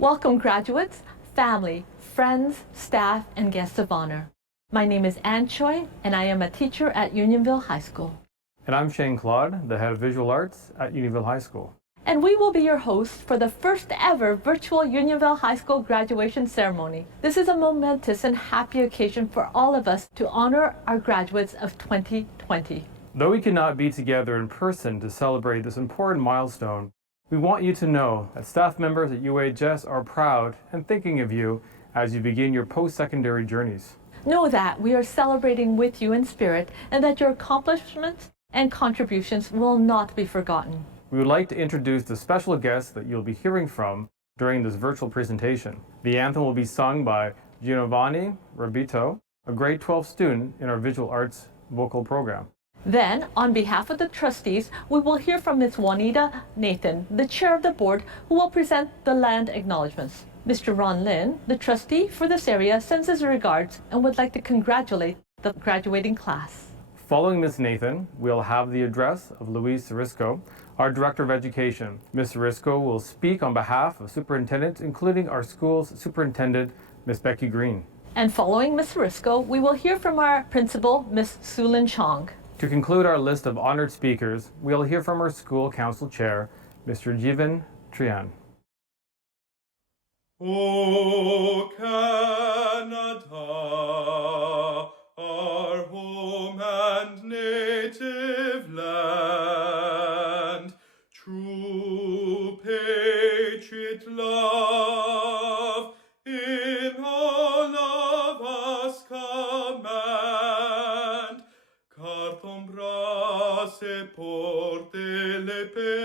Welcome graduates, family, friends, staff, and guests of honor. My name is Ann Choi, and I am a teacher at Unionville High School. And I'm Shane Claude, the head of visual arts at Unionville High School. And we will be your hosts for the first ever virtual Unionville High School graduation ceremony. This is a momentous and happy occasion for all of us to honor our graduates of 2020. Though we cannot be together in person to celebrate this important milestone, we want you to know that staff members at UHS are proud and thinking of you as you begin your post-secondary journeys. Know that we are celebrating with you in spirit and that your accomplishments and contributions will not be forgotten. We would like to introduce the special guests that you'll be hearing from during this virtual presentation. The anthem will be sung by Giovanni Rabito, a grade 12 student in our visual arts vocal program. Then, on behalf of the trustees, we will hear from Ms. Juanita Nathan, the chair of the board, who will present the land acknowledgements. Mr. Ron Lin, the trustee for this area, sends his regards and would like to congratulate the graduating class. Following Ms. Nathan, we'll have the address of Louise Sarisco, our Director of Education. Ms. Sarisco will speak on behalf of superintendents, including our school's superintendent, Ms. Becky Green. And following Ms. Sarisco, we will hear from our principal, Ms. Sulin Chong. To conclude our list of honored speakers, we'll hear from our school council chair, Mr. Jivan Trian. O Canada, our home and native land, true patriot love in all of us command. Car ton bras se porte l'épée,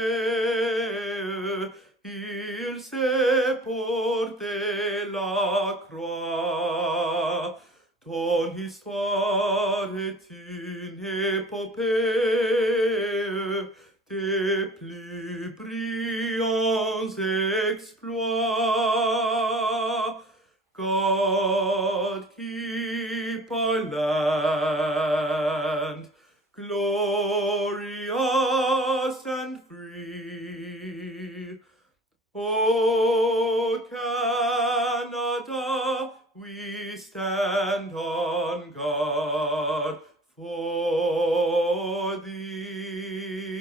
il se porte la croix. Ton histoire est une épopée, tes plus brillants exploits. God keep our land glorious and free. O Canada, we stand on guard for thee.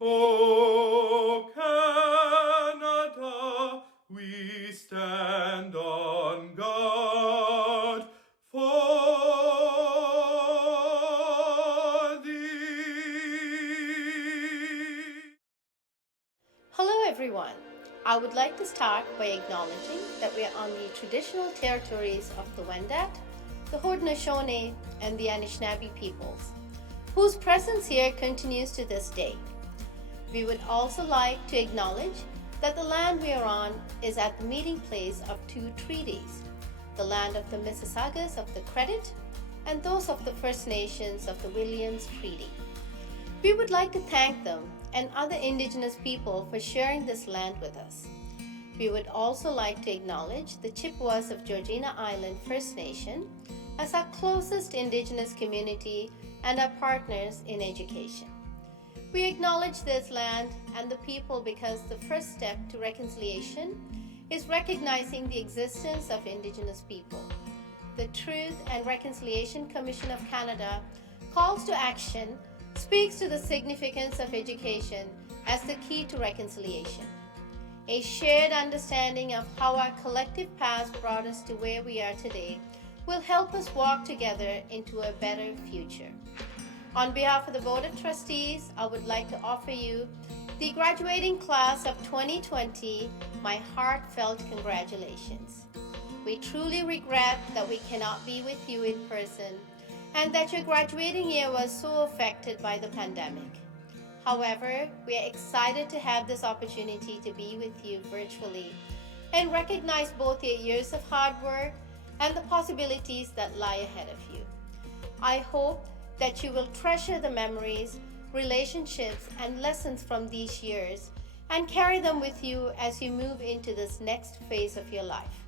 O Canada, we stand on guard for thee. Hello everyone. I would like to start by acknowledging that we are on the traditional territories of the Wendat, the Haudenosaunee, and the Anishinaabe peoples, whose presence here continues to this day. We would also like to acknowledge that the land we are on is at the meeting place of two treaties, the land of the Mississaugas of the Credit and those of the First Nations of the Williams Treaty. We would like to thank them and other Indigenous people for sharing this land with us. We would also like to acknowledge the Chippewas of Georgina Island First Nation as our closest Indigenous community and our partners in education. We acknowledge this land and the people because the first step to reconciliation is recognizing the existence of Indigenous people. The Truth and Reconciliation Commission of Canada calls to action speaks to the significance of education as the key to reconciliation. A shared understanding of how our collective past brought us to where we are today will help us walk together into a better future. On behalf of the Board of Trustees, I would like to offer you, the graduating class of 2020, my heartfelt congratulations. We truly regret that we cannot be with you in person and that your graduating year was so affected by the pandemic. However, we are excited to have this opportunity to be with you virtually and recognize both your years of hard work and the possibilities that lie ahead of you. I hope that you will treasure the memories, relationships, and lessons from these years and carry them with you as you move into this next phase of your life.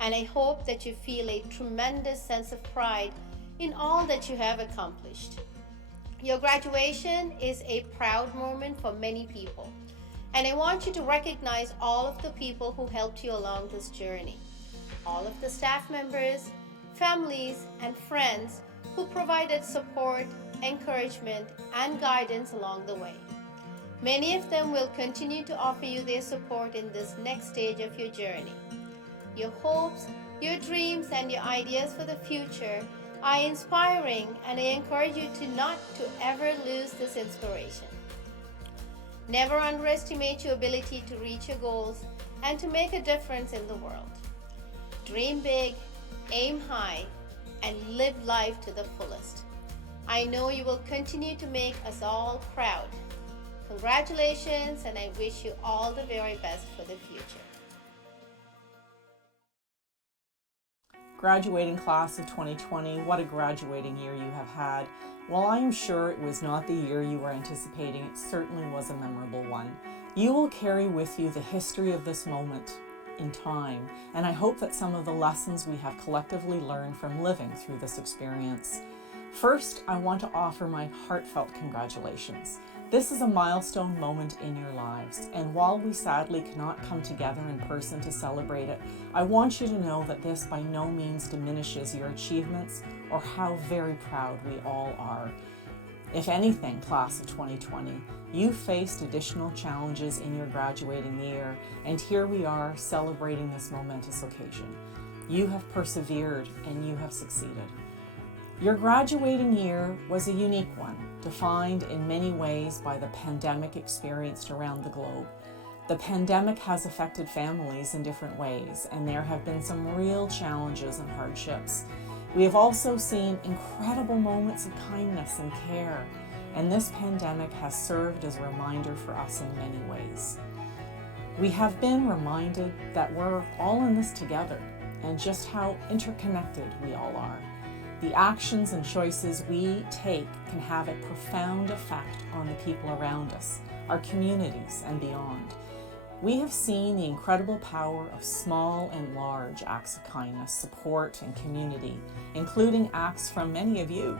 And I hope that you feel a tremendous sense of pride in all that you have accomplished. Your graduation is a proud moment for many people, And I want you to recognize all of the people who helped you along this journey. All of the staff members, families, and friends who provided support, encouragement, and guidance along the way. Many of them will continue to offer you their support in this next stage of your journey. Your hopes, your dreams, and your ideas for the future are inspiring, and I encourage you to not to ever lose this inspiration. Never underestimate your ability to reach your goals and to make a difference in the world. Dream big, aim high, and live life to the fullest. I know you will continue to make us all proud. Congratulations, and I wish you all the very best for the future. Graduating class of 2020, what a graduating year you have had. While I am sure it was not the year you were anticipating, it certainly was a memorable one. You will carry with you the history of this moment in time, and I hope that some of the lessons we have collectively learned from living through this experience. First, I want to offer my heartfelt congratulations. This is a milestone moment in your lives, and while we sadly cannot come together in person to celebrate it, I want you to know that this by no means diminishes your achievements or how very proud we all are. If anything, class of 2020, you faced additional challenges in your graduating year, and here we are celebrating this momentous occasion. You have persevered and you have succeeded. Your graduating year was a unique one, defined in many ways by the pandemic experienced around the globe. The pandemic has affected families in different ways, and there have been some real challenges and hardships. We have also seen incredible moments of kindness and care, and this pandemic has served as a reminder for us in many ways. We have been reminded that we're all in this together, and just how interconnected we all are. The actions and choices we take can have a profound effect on the people around us, our communities, and beyond. We have seen the incredible power of small and large acts of kindness, support, and community, including acts from many of you.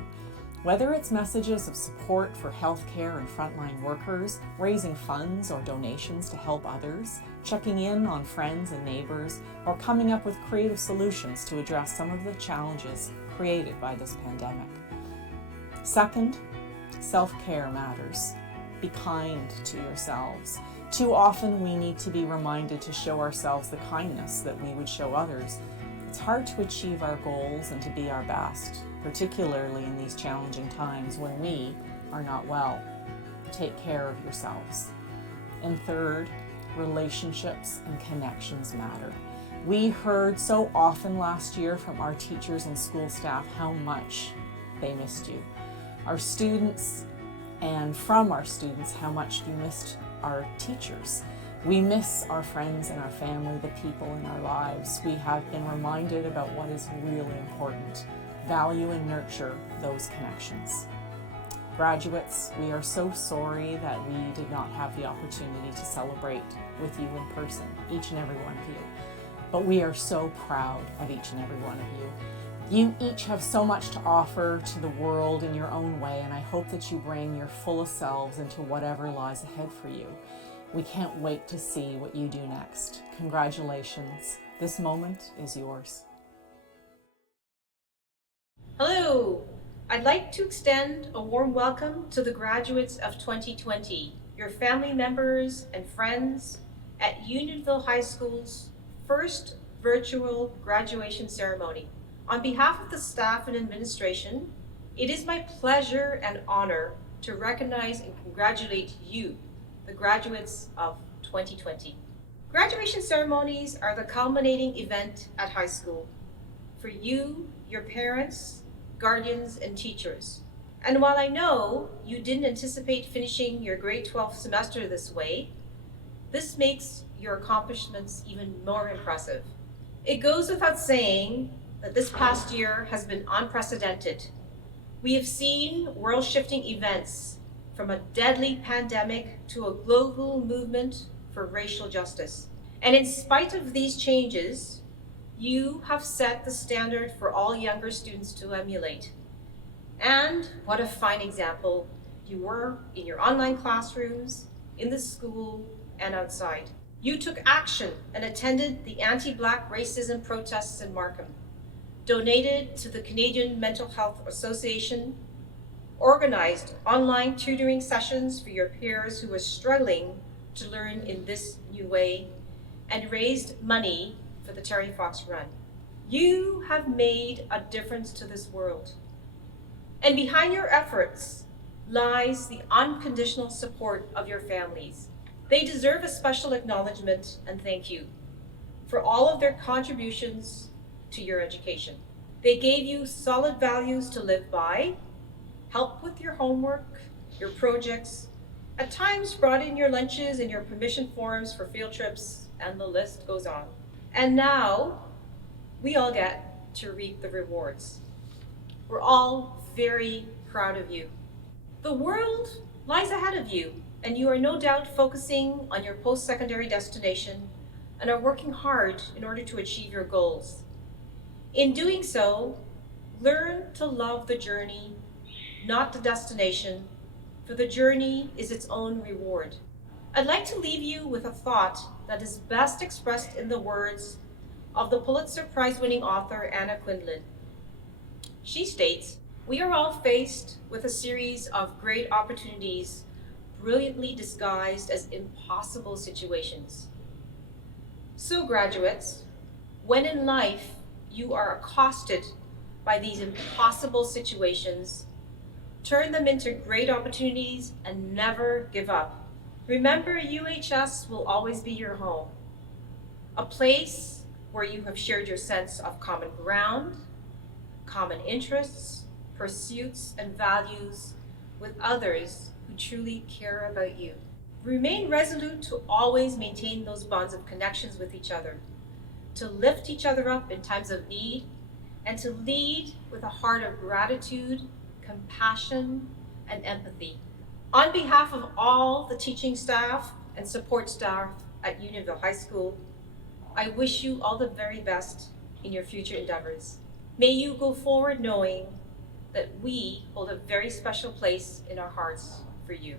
Whether it's messages of support for healthcare and frontline workers, raising funds or donations to help others, checking in on friends and neighbors, or coming up with creative solutions to address some of the challenges created by this pandemic. Second, self-care matters. Be kind to yourselves. Too often we need to be reminded to show ourselves the kindness that we would show others. It's hard to achieve our goals and to be our best, particularly in these challenging times when we are not well. Take care of yourselves. And third, relationships and connections matter. We heard so often last year from our teachers and school staff how much they missed you. Our students, and from our students, how much you missed our teachers. We miss our friends and our family, the people in our lives. We have been reminded about what is really important. Value and nurture those connections. Graduates, we are so sorry that we did not have the opportunity to celebrate with you in person, each and every one of you. But we are so proud of each and every one of you. You each have so much to offer to the world in your own way, and I hope that you bring your fullest selves into whatever lies ahead for you. We can't wait to see what you do next. Congratulations. This moment is yours. Hello! I'd like to extend a warm welcome to the graduates of 2020, your family members and friends at Unionville High School's first virtual graduation ceremony. On behalf of the staff and administration, it is my pleasure and honor to recognize and congratulate you, the graduates of 2020. Graduation ceremonies are the culminating event at high school for you, your parents, guardians, and teachers. And while I know you didn't anticipate finishing your grade 12 semester this way, this makes your accomplishments even more impressive. It goes without saying that this past year has been unprecedented. We have seen world-shifting events, from a deadly pandemic to a global movement for racial justice. And in spite of these changes, you have set the standard for all younger students to emulate. And what a fine example you were in your online classrooms, in the school, and outside. You took action and attended the anti-Black racism protests in Markham, donated to the Canadian Mental Health Association, organized online tutoring sessions for your peers who were struggling to learn in this new way, and raised money for the Terry Fox Run. You have made a difference to this world. And behind your efforts lies the unconditional support of your families. They deserve a special acknowledgement and thank you for all of their contributions to your education. They gave you solid values to live by, helped with your homework, your projects, at times brought in your lunches and your permission forms for field trips, and the list goes on. And now, we all get to reap the rewards. We're all very proud of you. The world lies ahead of you, and you are no doubt focusing on your post-secondary destination and are working hard in order to achieve your goals. In doing so, learn to love the journey, not the destination, for the journey is its own reward. I'd like to leave you with a thought that is best expressed in the words of the Pulitzer Prize-winning author Anna Quindlen. She states, "We are all faced with a series of great opportunities brilliantly disguised as impossible situations." So graduates, when in life you are accosted by these impossible situations, turn them into great opportunities and never give up. Remember, UHS will always be your home, a place where you have shared your sense of common ground, common interests, pursuits, and values with others who truly care about you. Remain resolute to always maintain those bonds of connections with each other, to lift each other up in times of need, and to lead with a heart of gratitude, compassion, and empathy. On behalf of all the teaching staff and support staff at Unionville High School, I wish you all the very best in your future endeavors. May you go forward knowing that we hold a very special place in our hearts for you.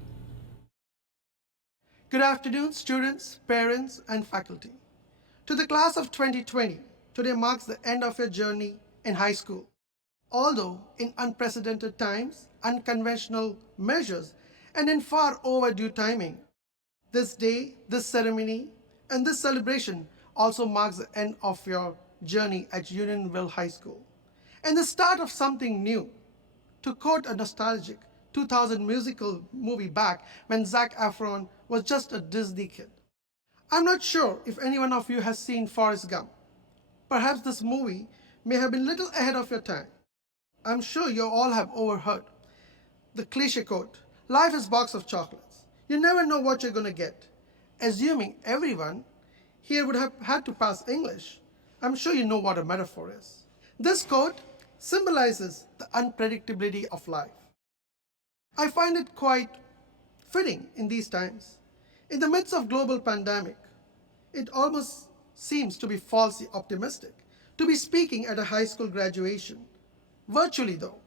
Good afternoon, students, parents, and faculty. To the class of 2020, today marks the end of your journey in high school. Although in unprecedented times, unconventional measures, and in far overdue timing, this day, this ceremony, and this celebration also marks the end of your journey at Unionville High School and the start of something new. To quote a nostalgic 2000 musical movie back when Zac Efron was just a Disney kid. I'm not sure if any one of you has seen Forrest Gump. Perhaps this movie may have been a little ahead of your time. I'm sure you all have overheard the cliche quote, "Life is a box of chocolates. You never know what you're going to get." Assuming everyone here would have had to pass English, I'm sure you know what a metaphor is. This quote symbolizes the unpredictability of life. I find it quite fitting in these times. In the midst of global pandemic, it almost seems to be falsely optimistic to be speaking at a high school graduation, virtually though.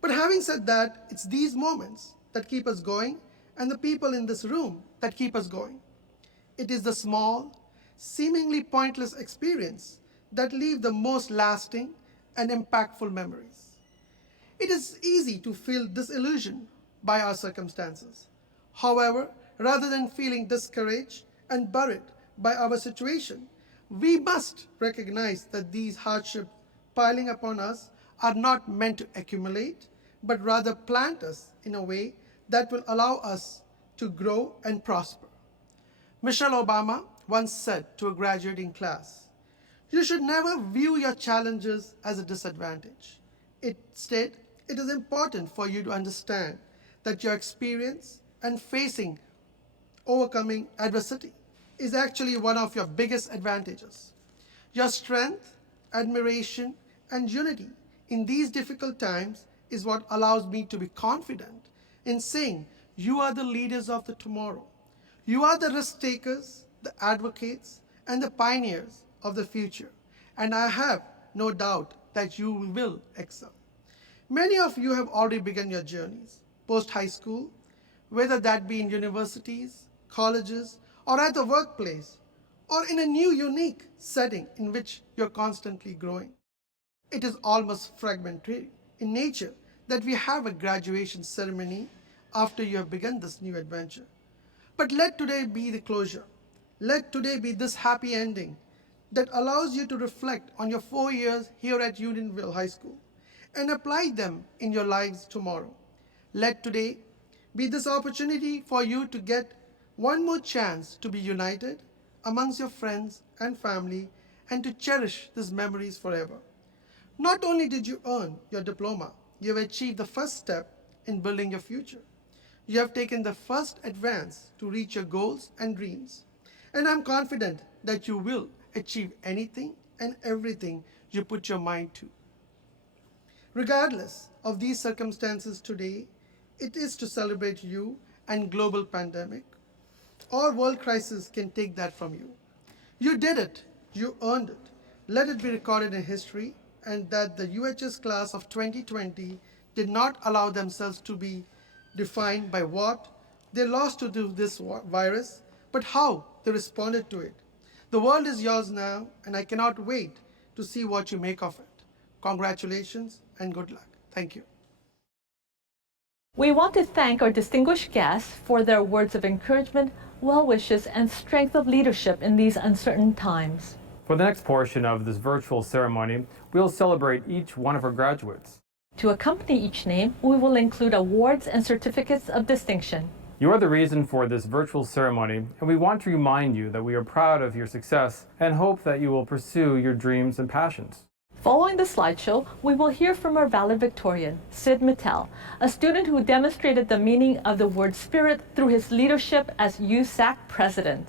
But having said that, it's these moments that keep us going and the people in this room that keep us going. It is the small, seemingly pointless experience that leave the most lasting and impactful memories. It is easy to feel disillusioned by our circumstances. However, rather than feeling discouraged and buried by our situation, we must recognize that these hardships piling upon us are not meant to accumulate, but rather plant us in a way that will allow us to grow and prosper. Michelle Obama once said to a graduating class, "You should never view your challenges as a disadvantage. Instead, it is important for you to understand that your experience and overcoming adversity is actually one of your biggest advantages. Your strength, admiration, and unity in these difficult times is what allows me to be confident in saying you are the leaders of the tomorrow. You are the risk takers, the advocates, and the pioneers of the future, and I have no doubt that you will excel." Many of you have already begun your journeys post-high school, whether that be in universities, colleges, or at the workplace, or in a new unique setting in which you're constantly growing. It is almost fragmentary in nature that we have a graduation ceremony after you have begun this new adventure. But let today be the closure. Let today be this happy ending that allows you to reflect on your 4 years here at Unionville High School and apply them in your lives tomorrow. Let today be this opportunity for you to get one more chance to be united amongst your friends and family and to cherish these memories forever. Not only did you earn your diploma, you have achieved the first step in building your future. You have taken the first advance to reach your goals and dreams. And I'm confident that you will achieve anything and everything you put your mind to. Regardless of these circumstances today, it is to celebrate you and global pandemic or world crisis can take that from you. You did it. You earned it. Let it be recorded in history and that the UHS class of 2020 did not allow themselves to be defined by what they lost to this virus, but how they responded to it. The world is yours now, and I cannot wait to see what you make of it. Congratulations and good luck. Thank you. We want to thank our distinguished guests for their words of encouragement, well wishes, and strength of leadership in these uncertain times. For the next portion of this virtual ceremony, we'll celebrate each one of our graduates. To accompany each name, we will include awards and certificates of distinction. You are the reason for this virtual ceremony, and we want to remind you that we are proud of your success and hope that you will pursue your dreams and passions. Following the slideshow, we will hear from our valedictorian, Sid Mattel, a student who demonstrated the meaning of the word spirit through his leadership as USAC president.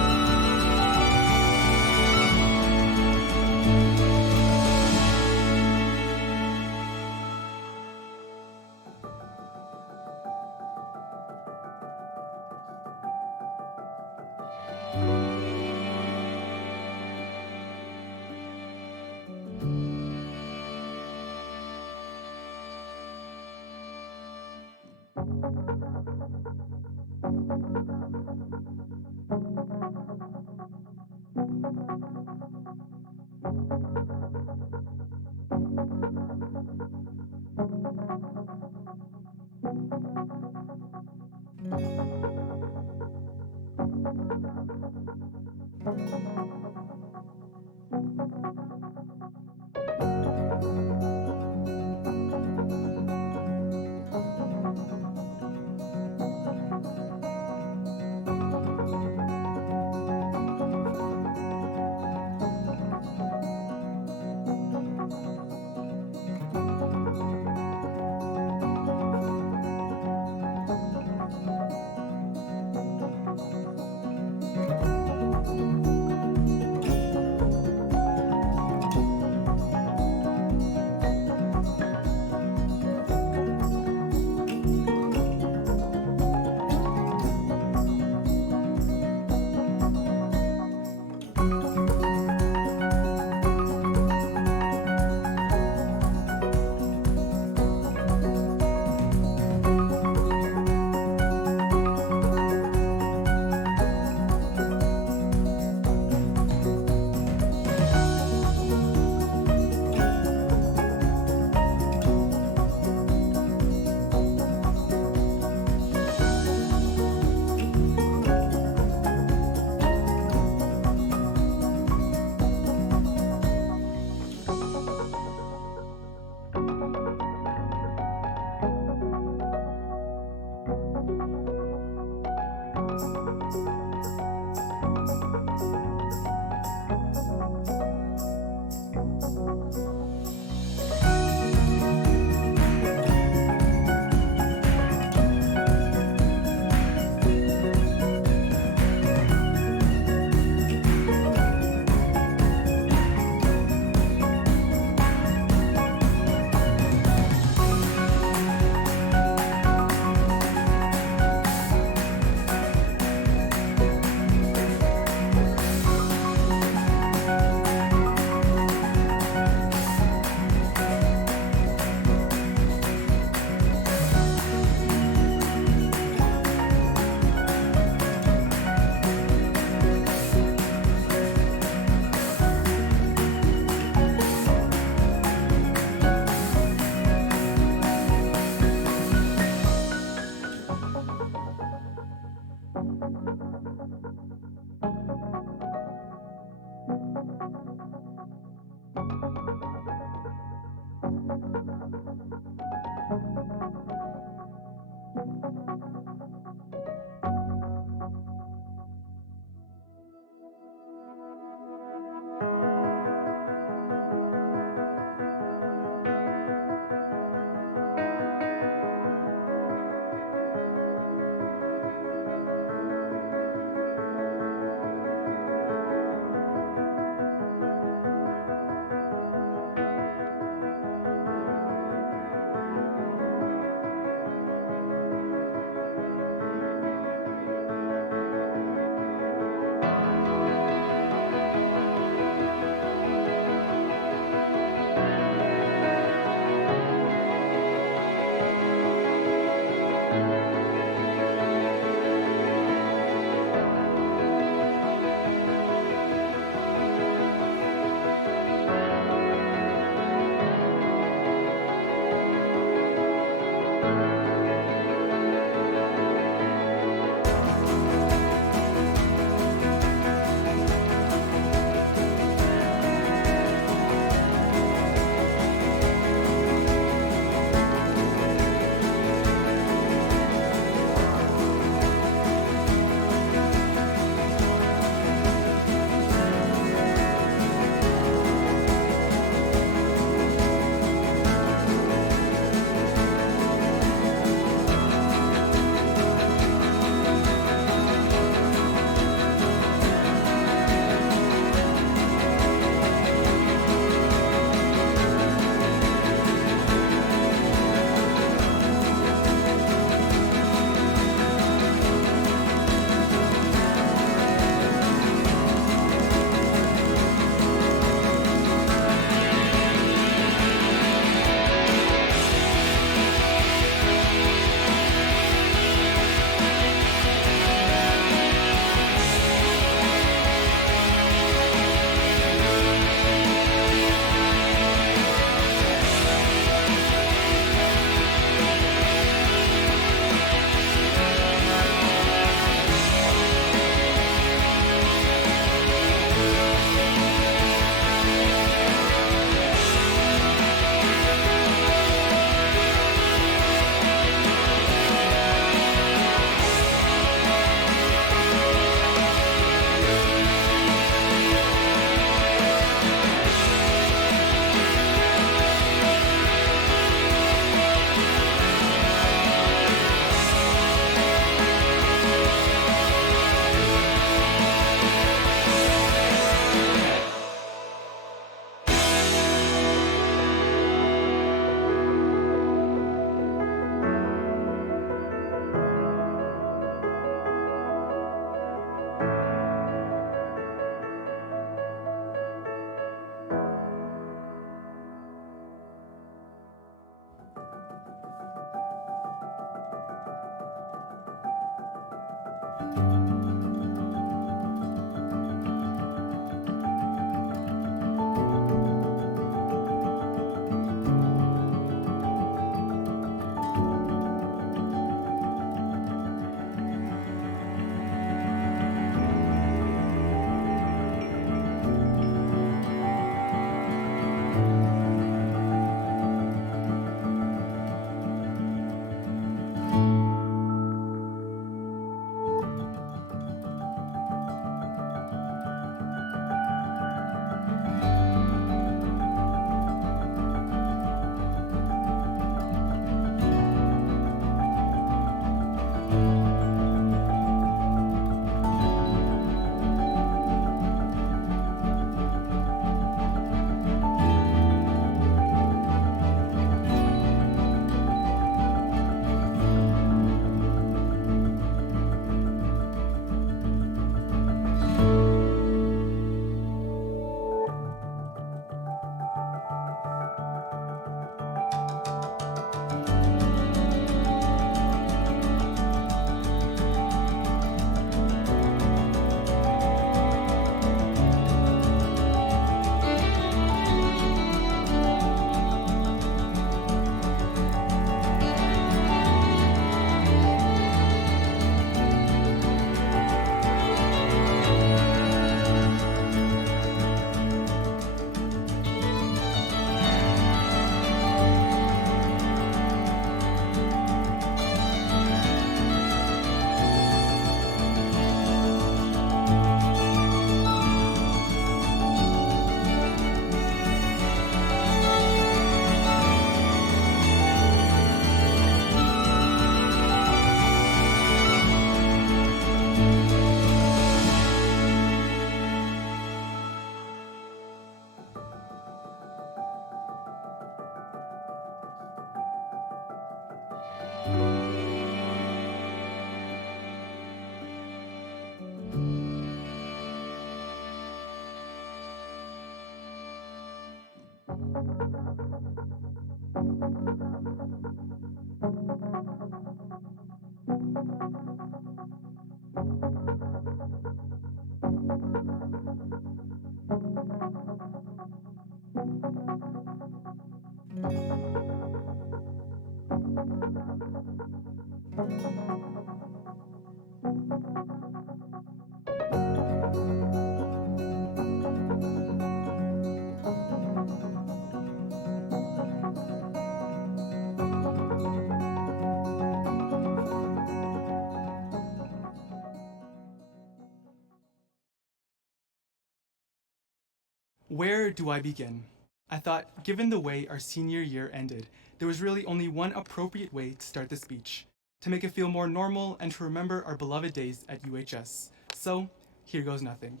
Where do I begin? I thought, given the way our senior year ended, there was really only one appropriate way to start the speech, to make it feel more normal and to remember our beloved days at UHS. So, here goes nothing.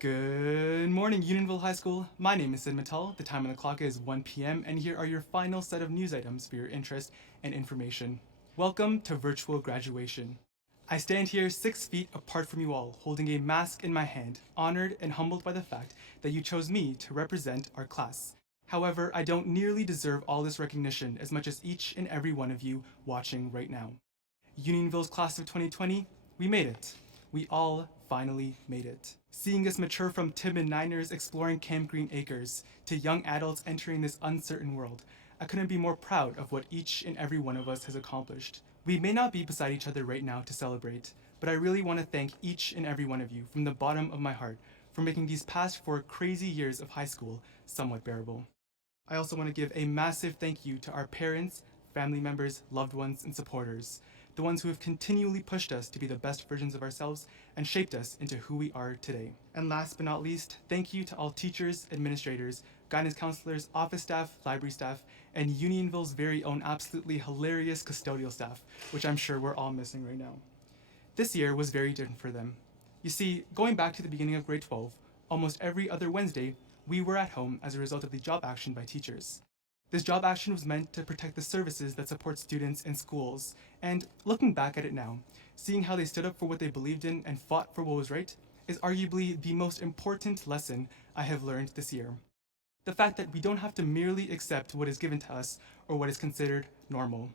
Good morning, Unionville High School. My name is Sid Mattel. The time on the clock is 1 p.m., and here are your final set of news items for your interest and information. Welcome to virtual graduation. I stand here 6 feet apart from you all, holding a mask in my hand, honored and humbled by the fact that you chose me to represent our class. However, I don't nearly deserve all this recognition as much as each and every one of you watching right now. Unionville's class of 2020, we made it. We all finally made it. Seeing us mature from timid Niners exploring Camp Green Acres to young adults entering this uncertain world, I couldn't be more proud of what each and every one of us has accomplished. We may not be beside each other right now to celebrate, but I really want to thank each and every one of you from the bottom of my heart for making these past 4 crazy years of high school somewhat bearable. I also want to give a massive thank you to our parents, family members, loved ones, and supporters, the ones who have continually pushed us to be the best versions of ourselves and shaped us into who we are today. And last but not least, thank you to all teachers, administrators, guidance counselors, office staff, library staff, and Unionville's very own absolutely hilarious custodial staff, which I'm sure we're all missing right now. This year was very different for them. You see, going back to the beginning of grade 12, almost every other Wednesday, we were at home as a result of the job action by teachers. This job action was meant to protect the services that support students in schools, and looking back at it now, seeing how they stood up for what they believed in and fought for what was right is arguably the most important lesson I have learned this year. The fact that we don't have to merely accept what is given to us or what is considered normal.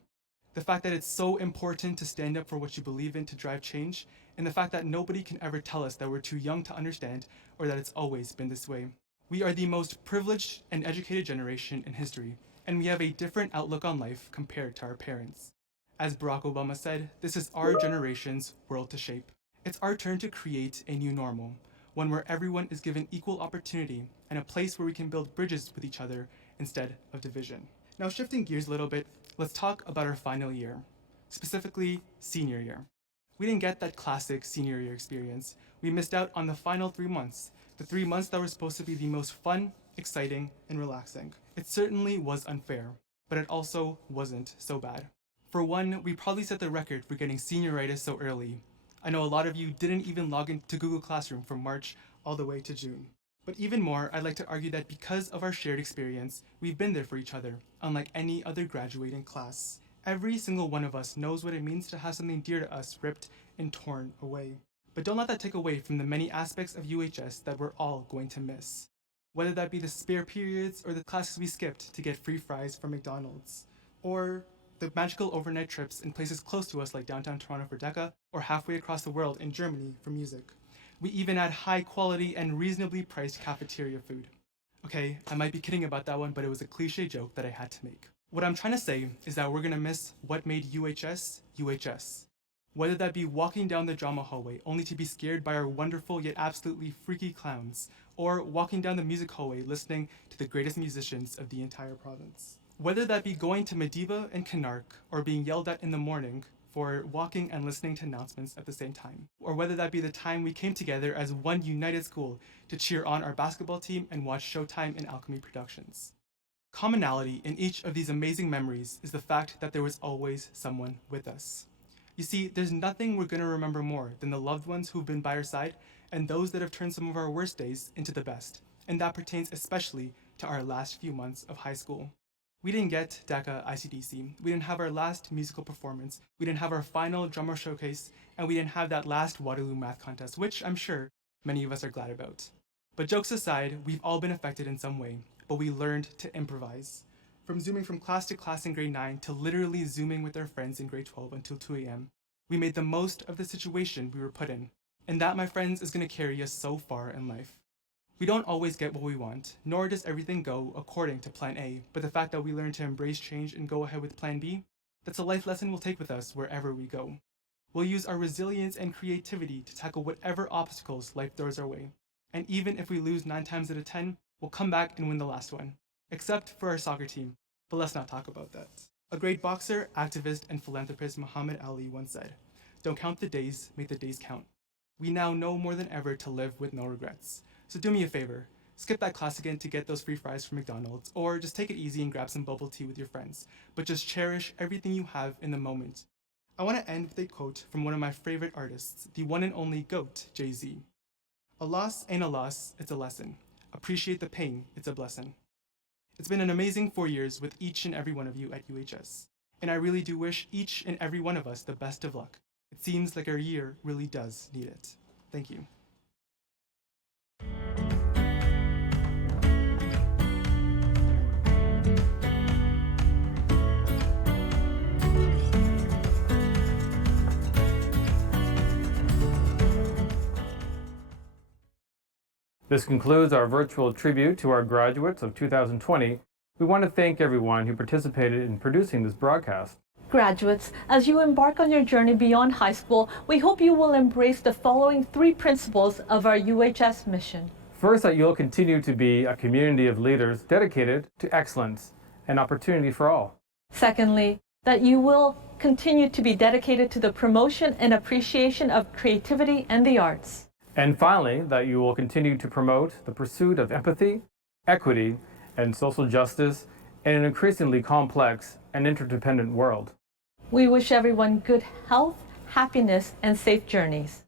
The fact that it's so important to stand up for what you believe in to drive change, and the fact that nobody can ever tell us that we're too young to understand or that it's always been this way. We are the most privileged and educated generation in history, and we have a different outlook on life compared to our parents. As Barack Obama said, this is our generation's world to shape. It's our turn to create a new normal, one where everyone is given equal opportunity and a place where we can build bridges with each other instead of division. Now, shifting gears a little bit, let's talk about our final year, specifically senior year. We didn't get that classic senior year experience. We missed out on the final 3 months, the 3 months that were supposed to be the most fun, exciting, and relaxing. It certainly was unfair, but it also wasn't so bad. For one, we probably set the record for getting senioritis so early. I know a lot of you didn't even log into Google Classroom from March all the way to June. But even more, I'd like to argue that because of our shared experience, we've been there for each other, unlike any other graduating class. Every single one of us knows what it means to have something dear to us ripped and torn away. But don't let that take away from the many aspects of UHS that we're all going to miss. Whether that be the spare periods or the classes we skipped to get free fries from McDonald's, or the magical overnight trips in places close to us like downtown Toronto for DECA, or halfway across the world in Germany for music. We even had high quality and reasonably priced cafeteria food. Okay, I might be kidding about that one, but it was a cliche joke that I had to make. What I'm trying to say is that we're gonna miss what made UHS, UHS. Whether that be walking down the drama hallway only to be scared by our wonderful yet absolutely freaky clowns, or walking down the music hallway listening to the greatest musicians of the entire province. Whether that be going to Mediba and Canark, or being yelled at in the morning for walking and listening to announcements at the same time, or whether that be the time we came together as one united school to cheer on our basketball team and watch Showtime and Alchemy Productions. Commonality in each of these amazing memories is the fact that there was always someone with us. You see, there's nothing we're gonna remember more than the loved ones who've been by our side and those that have turned some of our worst days into the best, and that pertains especially to our last few months of high school. We didn't get DECA ICDC, we didn't have our last musical performance, we didn't have our final drummer showcase, and we didn't have that last Waterloo math contest, which I'm sure many of us are glad about. But jokes aside, we've all been affected in some way, but we learned to improvise. From zooming from class to class in grade 9 to literally zooming with our friends in grade 12 until 2 a.m., we made the most of the situation we were put in. And that, my friends, is going to carry us so far in life. We don't always get what we want, nor does everything go according to plan A, but the fact that we learn to embrace change and go ahead with plan B, that's a life lesson we'll take with us wherever we go. We'll use our resilience and creativity to tackle whatever obstacles life throws our way. And even if we lose 9 times out of 10, we'll come back and win the last one. Except for our soccer team, but let's not talk about that. A great boxer, activist, and philanthropist Muhammad Ali once said, "Don't count the days, make the days count." We now know more than ever to live with no regrets. So do me a favor, skip that class again to get those free fries from McDonald's, or just take it easy and grab some bubble tea with your friends, but just cherish everything you have in the moment. I want to end with a quote from one of my favorite artists, the one and only GOAT, Jay-Z. "A loss ain't a loss, it's a lesson. Appreciate the pain, it's a blessing." It's been an amazing 4 years with each and every one of you at UHS, and I really do wish each and every one of us the best of luck. It seems like our year really does need it. Thank you. This concludes our virtual tribute to our graduates of 2020. We want to thank everyone who participated in producing this broadcast. Graduates, as you embark on your journey beyond high school, we hope you will embrace the following 3 principles of our UHS mission. First, that you'll continue to be a community of leaders dedicated to excellence and opportunity for all. Secondly, that you will continue to be dedicated to the promotion and appreciation of creativity and the arts. And finally, that you will continue to promote the pursuit of empathy, equity, and social justice in an increasingly complex and interdependent world. We wish everyone good health, happiness, and safe journeys.